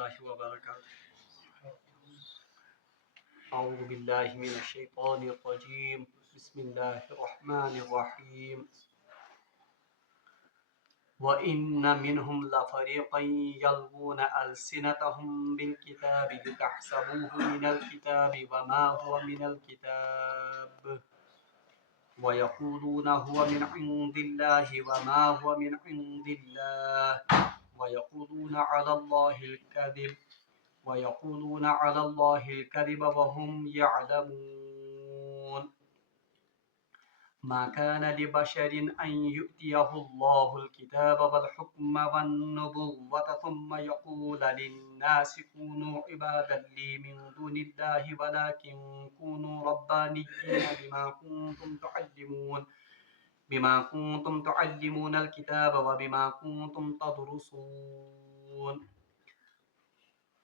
الله وبركاته. أعوذ بالله من الشيطان الرجيم. بسم الله الرحمن الرحيم. وَإِنَّ مِنْهُمْ لَفَرِيقًا يَلْوُونَ أَلْسِنَتَهُمْ بِالْكِتَابِ لِتَحْسَبُوهُ مِنَ الْكِتَابِ وَمَا هُوَ مِنَ الْكِتَابِ وَيَقُولُونَ هُوَ مِنْ عِنْدِ اللَّهِ وَمَا هُوَ مِنْ عِنْدِ اللَّهِ وَيَقُولُونَ عَلَى اللَّهِ الْكَذِبَ وَهُمْ يَعْلَمُونَ. ما كان لبشر أن يؤتيه الله الكتاب والحكم والنبوة ثم يقول للناس كونوا عبادا لي من دون الله ولكن كونوا ربانيين بما كنتم تعلمون الكتاب وبما كنتم تدرسون.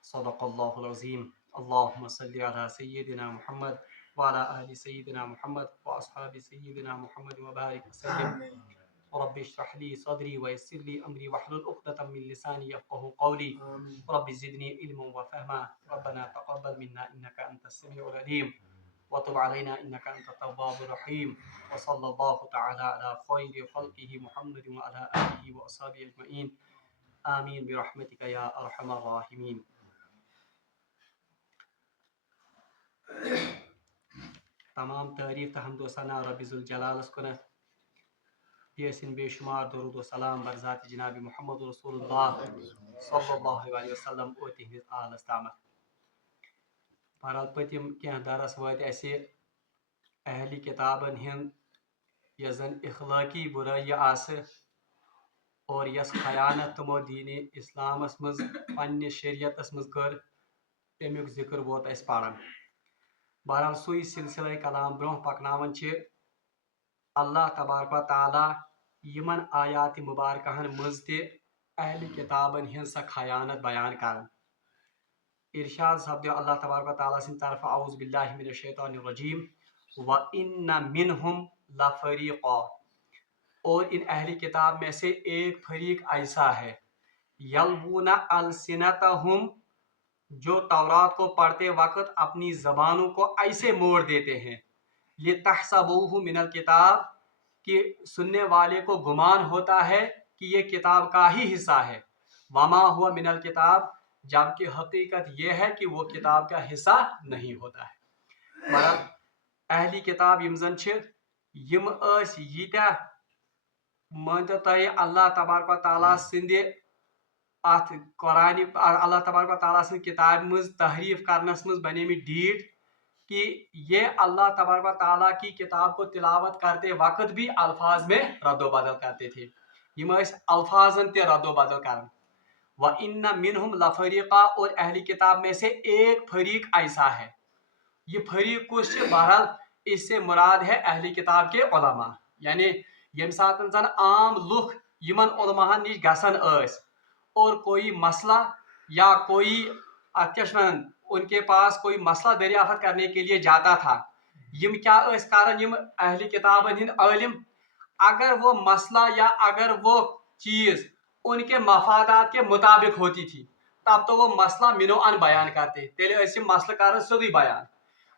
صدق الله العظيم. اللهم صل على سيدنا محمد وعلى آل سيدنا محمد وأصحاب سيدنا محمد وبارك وسلم. رب اشرح لي صدري ويسر لي أمري واحلل عقدة من لساني يفقهوا قولي. رب زدني علما وفهما. ربنا تقبل منا إنك أنت السميع العليم وتب علينا إنك أنت التواب الرحيم. وصلى الله تعالى على خير خلقه محمد وعلى آله وأصحابه أجمعين. آمين برحمتك يا أرحم الراحمين. تمام تعریف تو حمد و ثنا رب ذوالجلالس کنت. یہ بے شمار درود و سلام بر ذات جناب محمد رسول اللہ صلی اللہ علیہ وسلم اور تہندس آلس تامت. بہرحال پتم کی درس وات اسہ اہل کتابن ہند یس زن اخلاقی برائی آس اور یس خیانت تمو دین اسلامس مز پنہ شریعتس مز کر تمیک ذکر ووت اس پران. بہرحال سوئی سلسلہ کلام برہ پکناون چھ اللہ تبارک و تعالی یمن آیات مبارکہن مز تہ اہل کتابن ہن سا خیانت بیان کران. ارشاد سپدیو اللہ تبارک و تعالی سن طرف اعوذ باللہ من الشیطان الرجیم وَإِنَّ مِنْهُمْ لَفَرِيقًا. اور ان اہل کتاب میں سے ایک فریق ایسا ہے یلوون السنتہم جو تورات کو پڑھتے وقت اپنی زبانوں کو ایسے موڑ دیتے ہیں. یہ تحسبوہ من الکتاب کہ سننے والے کو گمان ہوتا ہے کہ یہ کتاب کا ہی حصہ ہے. وما ہوا من الکتاب جبکہ حقیقت یہ ہے کہ وہ کتاب کا حصہ نہیں ہوتا ہے. مگر اہلی کتاب یم زن چھ یم اس یتہ مانتو تہ اللہ تبارک و تعالیٰ سند ات قرآن اللہ تبارک و تعالیٰ سن کتاب مز تحریف کرنس مز بنے ڈیٹ کہ یہ اللہ تبارک و تعالیٰ کی کتاب کو تلاوت کرتے وقت بھی الفاظ میں رد و بدل کرتے تھے. یم اس الفاظن تے رد و بدل کرن. وَإِنَّ مِنْهُمْ لَفَرِيقًا اور اہلی کتاب میں سے ایک فریق ایسا ہے. یہ فریق کس سے بہرحال اس سے مراد ہے اہلی کتاب کے علماء. یعنی یم ساتن زن عام لوگ یمن علماء نش گسن اس اور کوئی مسئلہ یا کوئی ان کے پاس کوئی مسئلہ دریافت کرنے کے لیے جاتا تھا. یم کیا اس کارن یم اہلی کتابن ہند عالم اگر وہ مسئلہ یا اگر وہ چیز ان کے مفادات کے مطابق ہوتی تھی تب تو وہ مسئلہ منو ان بیان کرتے. تیلے اس مسئلہ کرن سیدھی بیان.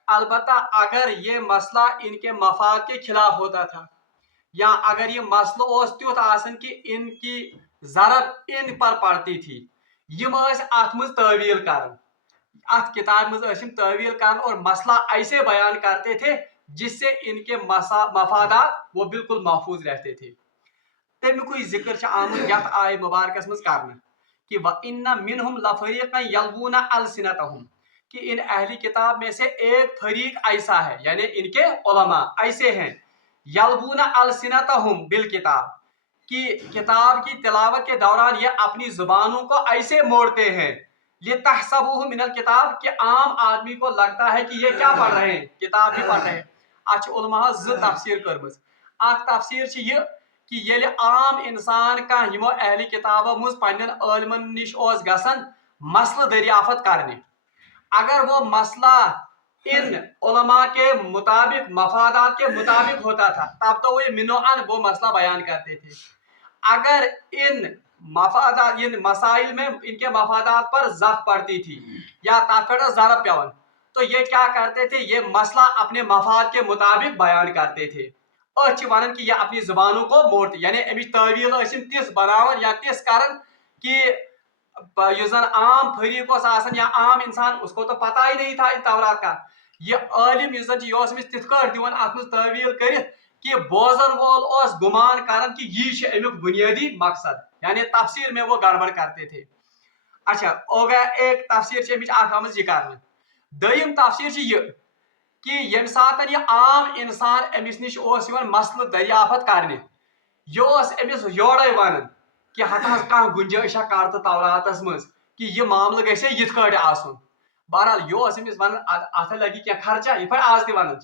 البتہ اگر یہ مسئلہ ان کے مفاد کے خلاف ہوتا تھا یا اگر یہ مسئلہ اس تیوت آسن کہ ان کی ضرب ان پر پڑتی تھی یم اس ات مز تعویل کرن. ات کتاب مز یم تعویل کرن اور مسئلہ ایسے بیان کرتے تھے جس سے ان کے مفادات وہ بالکل محفوظ رہتے تھے. تمیکوئی ذکر آمد یت آئے مبارکس مز کرنا کہ وَإِنَّ مِنْهُمْ لَفَرِيقًا يَلْوُونَ أَلْسِنَتَهُمْ کہ ان اہلی کتاب میں سے ایک فریق ایسا ہے یعنی ان کے علماء ایسے ہیں یلوون السنتہم بالکتاب کہ کتاب کی تلاوت کے دوران یہ اپنی زبانوں کو ایسے موڑتے ہیں لِتَحْسَبُوهُ مِنَ الْكِتاب کہ عام آدمی کو لگتا ہے کہ یہ کیا پڑھ رہے ہیں کتاب ہی پڑھ رہے ہیں. اچھا علماء تفسیر کرمز. اخ تفسیر یہ کہ یل عام انسان کا یمو اہلی کتابوں مز پنن عالمن نش اوس گسن مسئلہ دریافت کرنے اگر وہ مسئلہ ان علماء کے مطابق مفادات کے مطابق ہوتا تھا تب تو وہ منو ان وہ مسئلہ بیان کرتے تھے. اگر ان मफादात इन मसाइल में इनके मफादात पर ज़ख पड़ती थी या ताकत ज़रब पेवन, तो ये क्या करते थे, ये मसला अपने मफाद के मुताबिक बयान करते थे। वन कि ये अपनी जुबानों को मोड़ते, यानी अमिच तवील तिस बनावन या तिस करन कि जन आम फरीक या आम इंसान उसको तो पता ही नहीं था इन तौरात का। ये आलिम जन तिथ दिवन अत तवील कर कि बोजन वोल गुमान करन कि यह अमुक बुनियादी मकसद, यानी तफसीर में वो गड़बड़ करते थे। अच्छा हो गया एक तफसीर अमिच यह कर। दयम तफसीर यह कि यम सात यह आम इंसान अमिस निश मसल दरियाफत करने, यह अमिस योड़े वन कि हता कह गुंजाइशा कर तो तौरातस मज कि यह मामल गसे यिथ कट आसुन। बहरहाल यह अमिस वन अथ लगी क्या खर्चा, यह आज तक वन।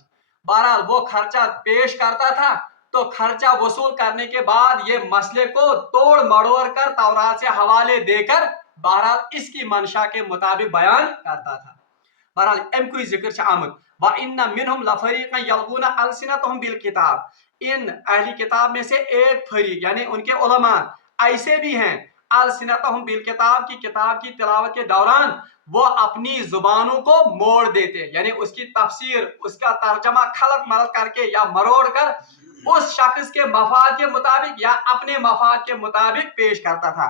बहरहाल वो खर्चा पेश करता था, तो खर्चा वसूल करने के बाद ये मसले को तोड़ मड़ोड़ कर तौरात से हवाले देकर बहरहाल इसकी मंशा के मुताबिक बयान करता था। बहरहाल अमकुई जिक्र आमद व इन्ना मिनहुम लफरीक़न यल्गूना अलसिनतहुम बिल किताब, इन अहली किताब में से एक फरीक यानी उनके उलमा ऐसे भी हैं अलसिनतहुम बिल किताब की किताब की तिलावत के दौरान वो अपनी जुबानों को मोड़ देते, यानी उसकी तफसीर उसका तर्जमा खलत मलत करके या मरोड़ कर उस शख्स के मफाद के मुताबिक या अपने मफाद के मुताबिक पेश करता था।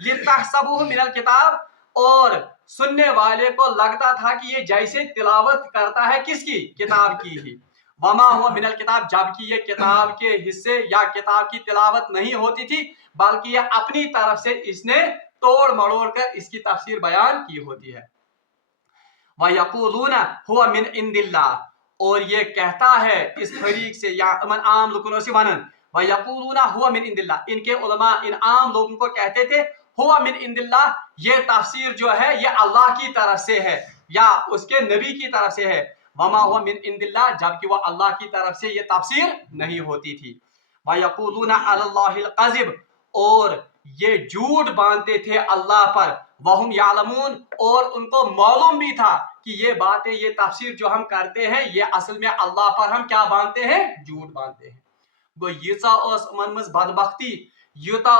लितहसबूहु मिनल किताब, और सुनने वाले को लगता था कि ये जैसे तिलावत करता है किसकी, किताब की ही। वमा हुआ मिनल किताब, जबकि ये किताब के हिस्से या किताब की तिलावत नहीं होती थी, बल्कि ये अपनी तरफ से इसने तोड़ मड़ोड़ कर इसकी तफसीर बयान की होती है। वयक़ूलूना हुआ मिन इंदिल्लाह, और ये कहता है इस फरीक से या आम लोगों से वनन, वयक़ूलूना हुआ मिन इंदिल्लाह, इनके उलमा इन आम लोगों को कहते थे हुआ मिन इंदिल्लाह, ये तफसीर जो है ये अल्लाह की तरफ से है या उसके नबी की तरफ से है। वमा हुआ मिन इंदिल्लाह, जबकि वह अल्लाह की तरफ से ये तफसीर नहीं होती थी। वयक़ूलूना अलल्लाहिल कज़िब, और ये झूठ बांधते थे अल्लाह पर, वहुम यालमून, और उनको मालूम भी था कि ये बातें ये तफसीर जो हम करते हैं ये असल में अल्लाह पर हम क्या बांधते हैं, झूठ बांधते हैं। गो यीचा बदबख्ती, यूता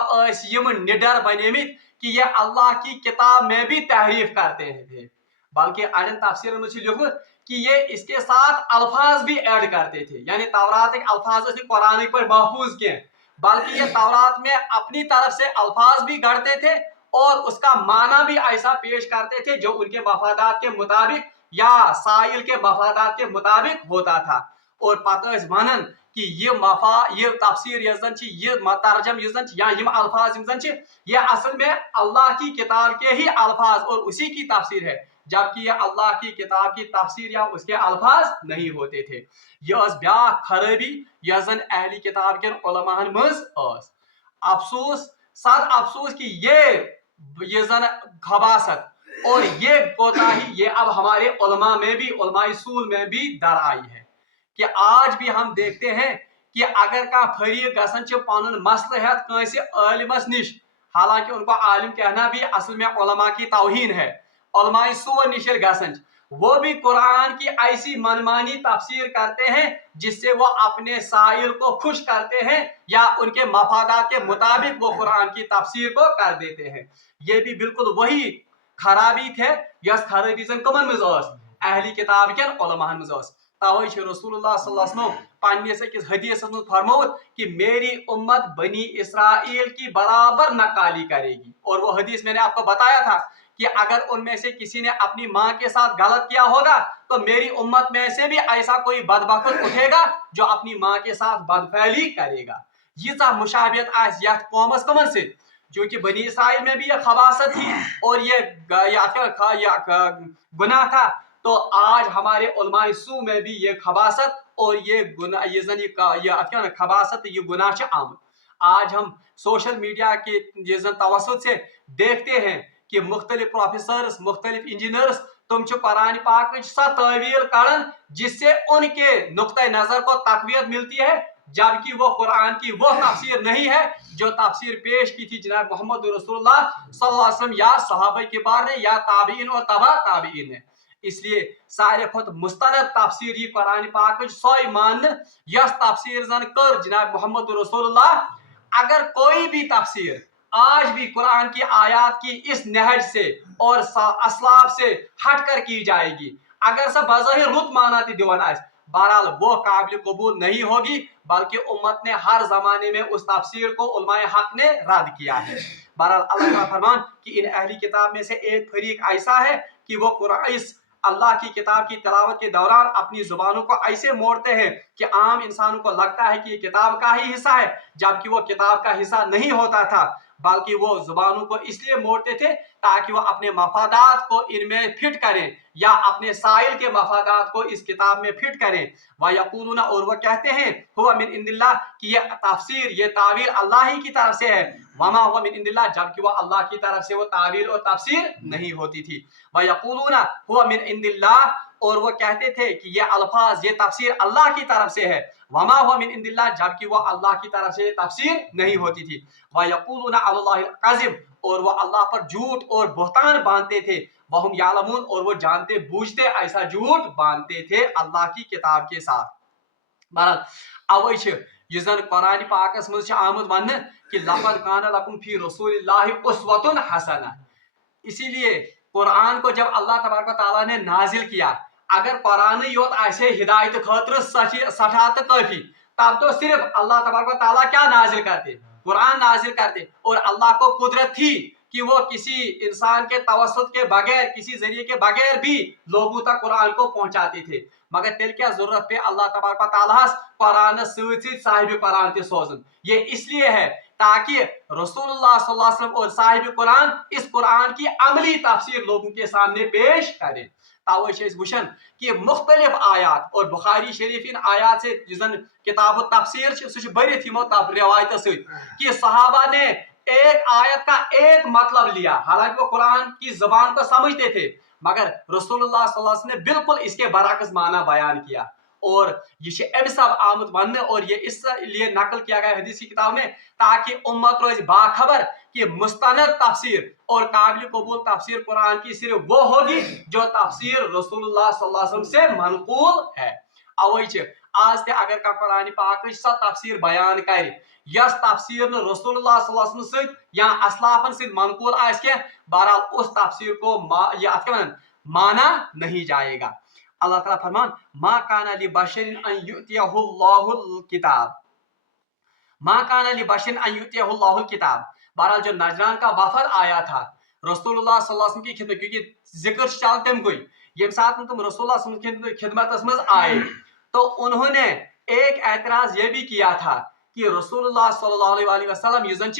यम निडर बनेमित कि ये अल्लाह की किताब में भी तहरीफ करते थे, बल्कि अड़न तफसीर में लिखुत कि ये इसके साथ अल्फाज भी ऐड करते थे, यानी तौरात के अल्फाज कुरान पर महफूज के, बल्कि ये तौरात में अपनी तरफ से अल्फाज भी गढ़ते थे और उसका माना भी ऐसा पेश करते थे जो उनके मफादात के मुताबिक या साइल के मफादात के मुताबिक होता था। और पता वनन कि ये तफसीर ये तर्जम या यम अल्फाज ये असल में अल्लाह की किताब के ही अल्फाज और उसी की तफसीर है, जबकि ये अल्लाह की किताब की तफसीर या उसके अल्फाज नहीं होते थे। यह ब्या खराबी यह अहली किताब के उलमाहन मज अफसोस सद अफसोस कि ये जन खबासत और ये कोताही ये अब हमारे उलमा में भी उलमाए सूल में भी दर आई है कि आज भी हम देखते हैं कि अगर का फरीक गसन पन मसल हेत कंसे आलिमस निश, हालांकि उनको आलिम कहना भी असल में उलमा की तौहीन है, उलमाए सूल निश गसन वो भी कुरान की ऐसी मनमानी तफसीर करते हैं जिससे वो अपने साइल को खुश करते हैं या उनके मफादात के मुताबिक वो कुरान की तफसीर को कर देते हैं। ये भी बिल्कुल वही खराबी थे यस खराबी कमन मज अहली किताब के उलमाहन मज। तवे रसूलुल्लाह सल्लल्लाहु अलैहि वसल्लम पानिस अकिस हदीस में फरमाउत कि मेरी उम्मत बनी इसराइल की बराबर नकाली करेगी, और वो हदीस मैंने आपको बताया था कि अगर उनमें से किसी ने अपनी माँ के साथ गलत किया होगा तो मेरी उम्मत में से भी ऐसा कोई बदबख्त उठेगा जो अपनी माँ के साथ बदफैली करेगा। यीचा मुशाबियत आज यथ कौमस कमन से, जो कि बनी इसराइल में भी ये खबासत थी और ये गुनाह था, तो आज हमारे उलमाए सू में भी ये खबासत और ये गुनाह ये खबासत ये गुनाह आम। आज हम सोशल मीडिया के तवसत से देखते हैं कि मुख्तलिफ प्रोफेसर्स मुख्तलिफ इंजीनियर्स तुम कुरान पाक सा तवील करन जिससे उनके नुक्ता नजर को तकवीत मिलती है, जबकि वो कुरान की वो तफसीर नहीं है जो तफसीर पेश की थी जनाब मोहम्मद रसूलुल्लाह सल्लल्लाहु अलैहि वसल्लम या सहाबा के बार ने या ताबीन और तबा ताबीन ने। इसलिए सारे खुद मुस्तनद तफसीर ये कुरान पाक सोई मान यस तफसीर जन कर जनाब मोहम्मद रसूलुल्लाह। अगर कोई भी तफसीर آج بھی قرآن کی آیات کی اس نہج سے اور اسلاف سے ہٹ کر کی جائے گی، اگر سا بظاہر رت مانا تھی دیوان آئے، بہرحال وہ قابل قبول نہیں ہوگی، بلکہ امت نے ہر زمانے میں اس تفسیر کو علماء حق نے رد کیا ہے۔ بہرحال اللہ تعالیٰ فرمان کہ ان اہلی کتاب میں سے ایک فریق ایسا ہے کہ وہ قرآن اس اللہ کی کتاب کی تلاوت کے دوران اپنی زبانوں کو ایسے موڑتے ہیں کہ عام انسانوں کو لگتا ہے کہ یہ کتاب کا ہی حصہ ہے، جبکہ وہ کتاب کا حصہ نہیں ہوتا تھا، بلکہ وہ زبانوں کو اس لیے موڑتے تھے تاکہ وہ اپنے مفادات کو ان میں فٹ کریں یا اپنے سائل کے مفادات کو اس کتاب میں فٹ کریں۔ وَيَقُولُونَ اور وہ کہتے ہیں هُوَ مِنْ عِنْدِ اللَّهِ کہ یہ تفسیر، یہ تعویل اللہ ہی کی طرف سے ہے، وَمَا هُوَ مِنْ عِنْدِ اللَّهِ جبکہ وہ اللہ کی طرف سے وہ تعویل اور تفسیر نہیں ہوتی تھی۔ وَيَقُولُونَ هُوَ مِنْ عِنْدِ اللَّهِ اور وہ کہتے تھے کہ یہ الفاظ، یہ تفسیر اللہ کی طرف سے ہے، وَمَا هُوَ مِنْ عِنْدِ اللَّهِ جبکہ وہ اللہ کی طرف سے تفسیر نہیں ہوتی تھی۔ وَيَقُولُونَ عَلَى اللَّهِ الْكَذِبَ اور وہ اللہ پر جھوٹ اور بہتان باندھتے تھے، وَهُمْ يَعْلَمُونَ اور وہ جانتے بوجھتے ایسا جھوٹ باندھتے تھے اللہ کی کتاب کے ساتھ۔ بہرحال اوے چھ یہ زن قرآن پاکس مز آمد ون کہ لقد کان لکم فی رسول اللہ اسوۃ حسنہ، اسی لیے قرآن کو جب اللہ تبارک و تعالیٰ نے نازل کیا، اگر قرآن یوت آسے ہدایت خاطر سٹھا تو کافی، تب تو صرف اللہ تبارک و تعالیٰ کیا نازل کرتے؟ قرآن نازل کرتے، اور اللہ کو قدرت تھی کہ وہ کسی انسان کے توسط کے بغیر، کسی ذریعے کے بغیر بھی لوگوں تک قرآن کو پہنچاتے تھے، مگر تیل کیا ضرورت پہ اللہ تبارک و تعالیٰ قرآن ست صاحب قرآن تے سوزن؟ یہ اس لیے ہے تاکہ رسول اللہ صلی اللہ علیہ وسلم اور صاحب قرآن اس قرآن کی عملی تفسیر لوگوں کے سامنے پیش کریں۔ توے وچھان کہ مختلف آیات، اور بخاری شریف ان آیات سے جن کتاب تفسیر سہ برت یمو روایتوں سے کہ صحابہ نے ایک آیت کا ایک مطلب لیا، حالانکہ وہ قرآن کی زبان کو سمجھتے تھے، مگر رسول اللہ صلی اللہ علیہ وسلم نے بالکل اس کے برعکس معنی بیان کیا، اور یہ ام سب آمد ون، اور یہ اس لیے نقل کیا گیا حدیث کی کتاب میں تاکہ امت روز باخبر کہ مستند تفسیر اور قابل قبول تفسیر قرآن کی صرف وہ ہوگی جو تفسیر رسول اللہ صلی اللہ علیہ وسلم سے منقول ہے۔ اوے آج تے اگر کا قرآن پاک سا تفسیر بیان کر یس تفسیر نے رسول اللہ صلی اللہ علیہ وسلم سے یا اسلافن سے منقول آس کے، بہرحال اس تفسیر کو مانا نہیں جائے گا۔ اللہ تعالیٰ فرمان ما کان لبشر ان یؤتیہ اللہ الکتاب، ما کان لبشر ان یؤتیہ اللہ الکتاب، بہرحال جو نجران کا وفد آیا تھا رسول اللہ صلی اللہ علیہ وسلم کی خدمت، کیونکہ ذکر چل تم کوئی یم ساتھ تم رسول اللہ صلی اللہ علیہ وسلم کی خدمت مز آئے تو انہوں نے ایک اعتراض یہ بھی کیا تھا کہ رسول اللہ صلی اللہ علیہ وسلم یہ زن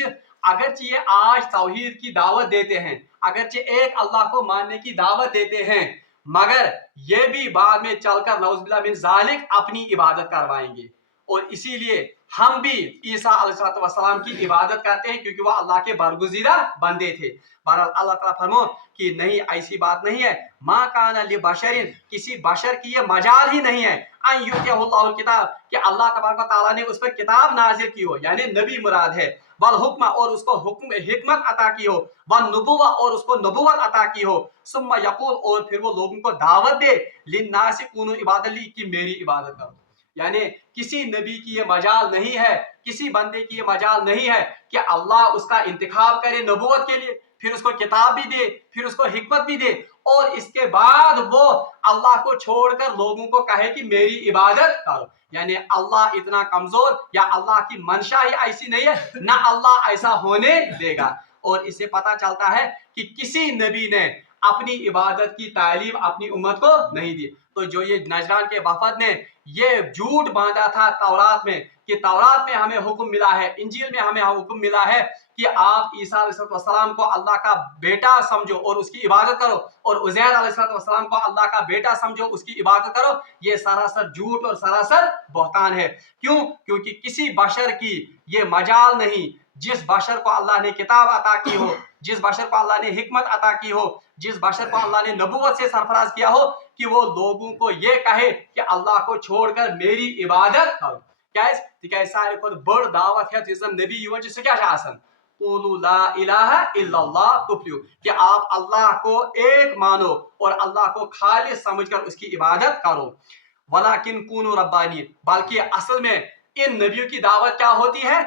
اگرچہ یہ آج توحید کی دعوت دیتے ہیں، اگرچہ ایک اللہ کو ماننے کی دعوت دیتے ہیں، مگر یہ بھی بعد میں چل کر نعوذ باللہ من ذالک اپنی عبادت کروائیں گے، اور اسی لیے ہم بھی عیسیٰ علیہ السلام کی عبادت کرتے ہیں کیونکہ وہ اللہ کے برگزیدہ بندے تھے۔ بہرحال اللہ تعالیٰ فرمو کہ نہیں، ایسی بات نہیں ہے، ما کان لبشر کسی بشر کی یہ مجال ہی نہیں ہے ان یؤتیہ اللہ الکتاب کہ اللہ تبارک و تعالیٰ نے اس پر کتاب نازل کی ہو، یعنی نبی مراد ہے، والحکم اور اس کو حکمت عطا کی ہو، والنبوہ اور اس کو نبوت عطا کی ہو، ثم یقول اور پھر وہ لوگوں کو دعوت دے للناس کونوا عبادا لی کہ میری عبادت کرو، یعنی کسی نبی کی یہ مجال نہیں ہے، کسی بندے کی یہ مجال نہیں ہے کہ اللہ اس کا انتخاب کرے نبوت کے لیے، پھر اس کو کتاب بھی دے، پھر اس کو حکمت بھی دے، اور اس کے بعد وہ اللہ کو چھوڑ کر لوگوں کو کہے کہ میری عبادت کرو۔ یعنی اللہ اتنا کمزور یا اللہ کی منشا ہی ایسی نہیں ہے، نہ اللہ ایسا ہونے دے گا۔ اور اس سے پتہ چلتا ہے کہ کسی نبی نے اپنی عبادت کی تعلیم اپنی امت کو نہیں دی۔ تو جو یہ نجران کے وفد نے یہ جھوٹ باندھا تھا تورات میں کہ تورات میں ہمیں حکم ملا ہے، انجیل میں ہمیں حکم ملا ہے کہ آپ عیسیٰ علیہ السلام کو اللہ کا بیٹا سمجھو اور اس کی عبادت کرو، اور عزیر علیہ السلام کو اللہ کا بیٹا سمجھو اس کی عبادت کرو، یہ سراسر جھوٹ اور سراسر بہتان ہے۔ کیوں؟ کیونکہ کسی بشر کی یہ مجال نہیں، جس بشر کو اللہ نے کتاب عطا کی ہو، جس بشر کو اللہ نے حکمت عطا کی ہو، جس بشر کو اللہ نے نبوت سے سرفراز کیا ہو کہ وہ لوگوں کو یہ کہے کہ اللہ کو چھوڑ کر میری عبادت کرو۔ کیا سارے خود بڑ دعوت ہے جس نبی یون سے کیا آسن قولوا لا الہ الا اللہ تفلحوا کہ آپ اللہ کو ایک مانو اور اللہ کو خالص سمجھ کر اس کی عبادت کرو۔ ولیکن کونوا ربانین بلکہ اصل میں ان نبیوں کی دعوت کیا ہوتی ہے؟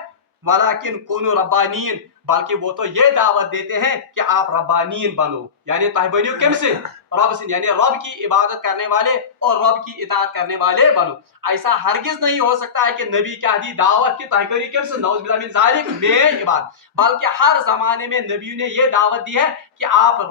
ولیکن کونوا ربانین बल्कि वो तो ये दावत देते हैं कि आप रब्बानीन बनो, यानी तुम बनो कम से रब से, यानी रब की इबादत करने वाले और रब की इताअत करने वाले बनो। ऐसा हरगिज नहीं हो सकता है कि नबी क्या दी दावत की तुम करी कम से नौज बिल्लाह मिन ज़ालिक में इबादत, बल्कि हर जमाने में नबियों ने ये दावत दी है कि आप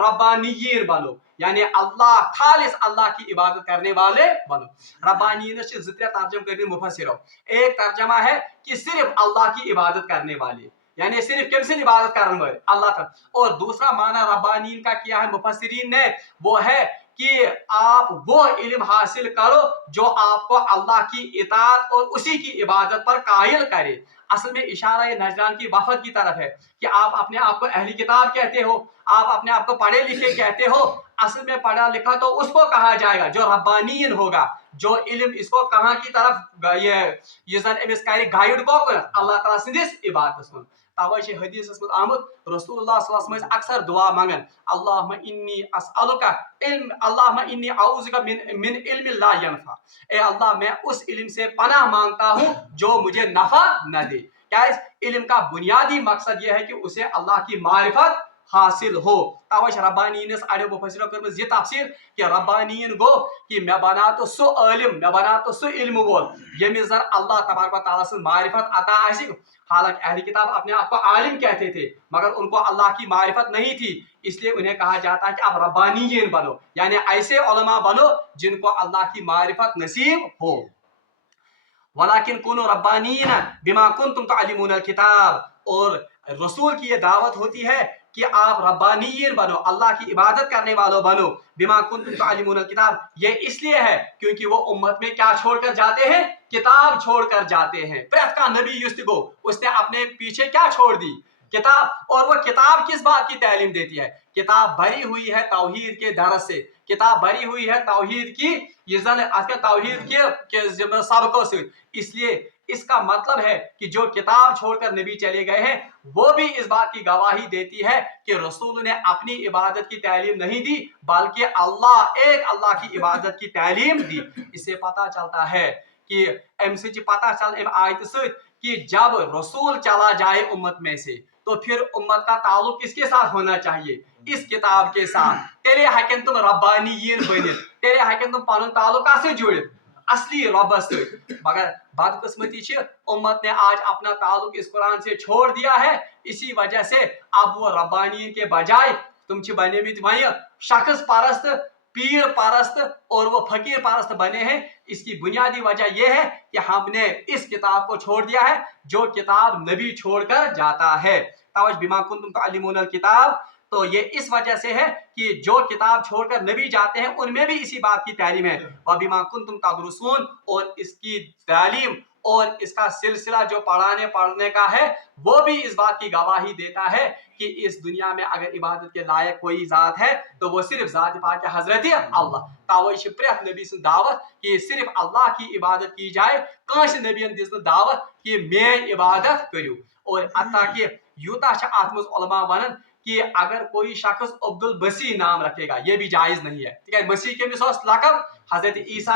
रब्बानीन बनो, यानी अल्लाह खालिस अल्लाह की इबादत करने वाले बनो। रब्बानीन से जितने तर्जम करने मुफस्सिरों, एक तर्जमा है कि सिर्फ अल्लाह की इबादत करने वाले, यानी सिर्फ किम से इबादत करने वाले अल्लाह का, और दूसरा माना रब्बानीन का किया है मुफस्सिरीन ने, वो है कि आप वो इल्म हासिल करो जो आपको अल्लाह की इताअत और उसी की इबादत पर कायल करे। असल में इशारा ये नजरान की वफद की तरफ है कि आप अपने आप को अहली किताब कहते हो, आप अपने आप को पढ़े लिखे कहते हो, असल में पढ़ा लिखा तो उसको कहा जाएगा जो रब्बानीन होगा, जो इल्म इसको कहाँ की तरफ ये जन अमिस करे गाइड को अल्लाह ताला सिंदिस इबादत में। तवै छ हदीस में आमद रसूलुल्लाह सल्लल्लाहु अलैहि वसल्लम अक्सर दुआ मांगन, अल्लाहुम्मा इन्नी अस्अलुका इल्म, अल्लाहुम्मा इन्नी अऊज़ुका मिन इल्मिन ला यनफा, ए अल्लाह मैं उस इल्म से पनाह मांगता हूँ जो मुझे नफा न दे। क्या इस इल्म का बुनियादी मकसद यह है कि उसे अल्लाह की मारिफत हासिल हो। तवै रब्बानीन आड़ो मुफस्सिरों कर ये तफसीर कि रब्बानीन गो कि मैं बना तो सो इल्म, मैं बना तो सो इल्म वोल यमिस जर अल्लाह तबारक व तआला से मारिफत अता आसिक। हालांकि अहली किताब अपने आप को आलिम कहते थे मगर उनको अल्लाह की मारिफत नहीं थी, इसलिए उन्हें कहा जाता है कि आप रब्बानीन बनो, यानी ऐसे उलमा बनो जिनको अल्लाह की मारिफत नसीब हो। वलाकिन कुनु रब्बानीन बिमा कुंतुम तुअल्लिमूनल किताब, और रसूल की ये दावत होती है कि आप रब्बानीन बनो, अल्लाह की इबादत करने वालों बनो। बिमा कुंतुम तुअल्लिमूनल किताब, ये इसलिए है क्योंकि वो उम्मत में क्या छोड़कर जाते हैं, किताब छोड़कर जाते हैं। प्रथ का नबी युस्तगो उसने अपने पीछे क्या छोड़ दी, किताब। और वो किताब किस बात की तालीम देती है, किताब भरी हुई है तौहीद के दरस से, किताब भरी हुई है तौहीद की तौहीद के सबकों से। इसलिए इसका मतलब है कि जो किताब छोड़कर नबी चले गए हैं वो भी इस बात की गवाही देती है कि रसूल ने अपनी इबादत की तालीम नहीं दी बल्कि अल्लाह की इबादत की तालीम दी। इससे पता चलता है कि पता चल आयत से कि जब रसूल चला जाए उम्मत में से तो फिर उम्मत का ताल्लुक किसके साथ होना चाहिए, इस किताब के साथ। तेरे हकन तुम रब्बानीयीन बने, तेरे हकन तुम पान ताल्लुक से जुड़े असली रब से। मगर बदकिस्मती छ उम्मत ने आज अपना ताल्लुक इस कुरान से छोड़ दिया है, इसी वजह से अब वो रब्बानीयीन के बजाय तुम बने वही शख्स परस्त, पीर परस्त और वो फकीर परस्त बने हैं। इसकी बुनियादी वजह यह है कि हमने इस किताब को छोड़ दिया है जो किताब नबी छोड़कर जाता है। तवज बिमा कुंतुम तुअल्लिमूनल किताब, तो ये इस वजह से है कि जो किताब छोड़कर नबी जाते हैं उनमें भी इसी बात की तालीम है। व बिमा कुंतुम तदरुसून, और इसकी तालीम और इसका सिलसिला जो पढ़ाने पढ़ने का है वो भी इस बात की गवाही देता है कि इस दुनिया में अगर इबादत के लायक कोई जात है तो वो सिर्फ जात पाक हजरत अल्लाह। तवै प्रेथ नबी सुन दावत कि सिर्फ अल्लाह की इबादत की जाए, कांस नबियन दिस दावत कि मैं इबादत करूँ। और अता कि यूता अत मज उलमा वनन कि अगर कोई शख्स अब्दुल मसीह नाम रखेगा ये भी जायज नहीं है, ठीक है। मसीह के लकब हजरत ईसा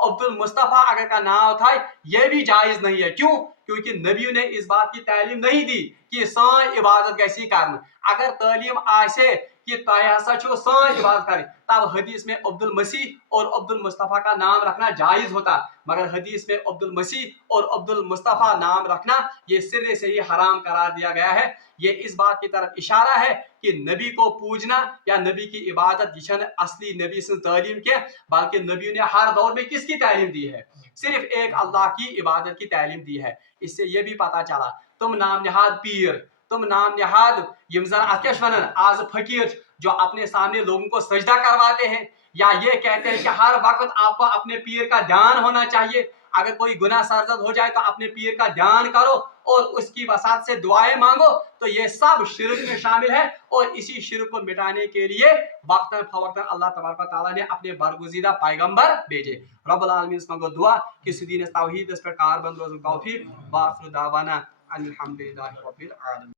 अब्दुल मुस्तफ़ा अगर का नाम था ये भी जायज नहीं है। क्यों? क्योंकि नबियों ने इस बात की तालीम नहीं दी कि सान इबादत गसी करन। अगर तालीम आसे कि सान इबादत करें तब हदीस में अब्दुल मसीह और अब्दुल मुस्तफ़ा का नाम रखना जायज होता, मगर हदीस में अब्दुल मसीह और अब्दुल मुस्तफ़ा नाम रखना ये सिरे से ही हराम करार दिया गया है। ये इस बात की तरफ इशारा है कि नबी को पूजना या नबी की इबादत असली नबी से तालीम के, बल्कि नबियों ने हर दौर में किसकी तालीम दी है, सिर्फ एक अल्लाह की इबादत की तालीम दी है। इससे ये भी पता चला तुम नाम निहाद पीर, तुम नाम निहाद आज फकीर जो अपने सामने लोगों को सजदा करवाते हैं या ये कहते हैं कि हर वक्त आपको अपने पीर का ध्यान होना चाहिए, अगर कोई गुनाह सरजद हो जाए तो अपने पीर का ध्यान करो और उसकी वसात से दुआएं मांगो, तो ये सब शिर्क में शामिल है। और इसी शिर्क को मिटाने के लिए वक्तन फवक्तन अल्लाह तबारक व तआला ने अपने बरगुज़ीदा पैगंबर भेजे। रब्बुल आलमीन से दुआ कि सुदीन तौहीद इस पर कारबंद रोज़ तौफीक। व आखिर दावाना अनिल हम्दुलिल्लाहि रब्बिल आलमीन।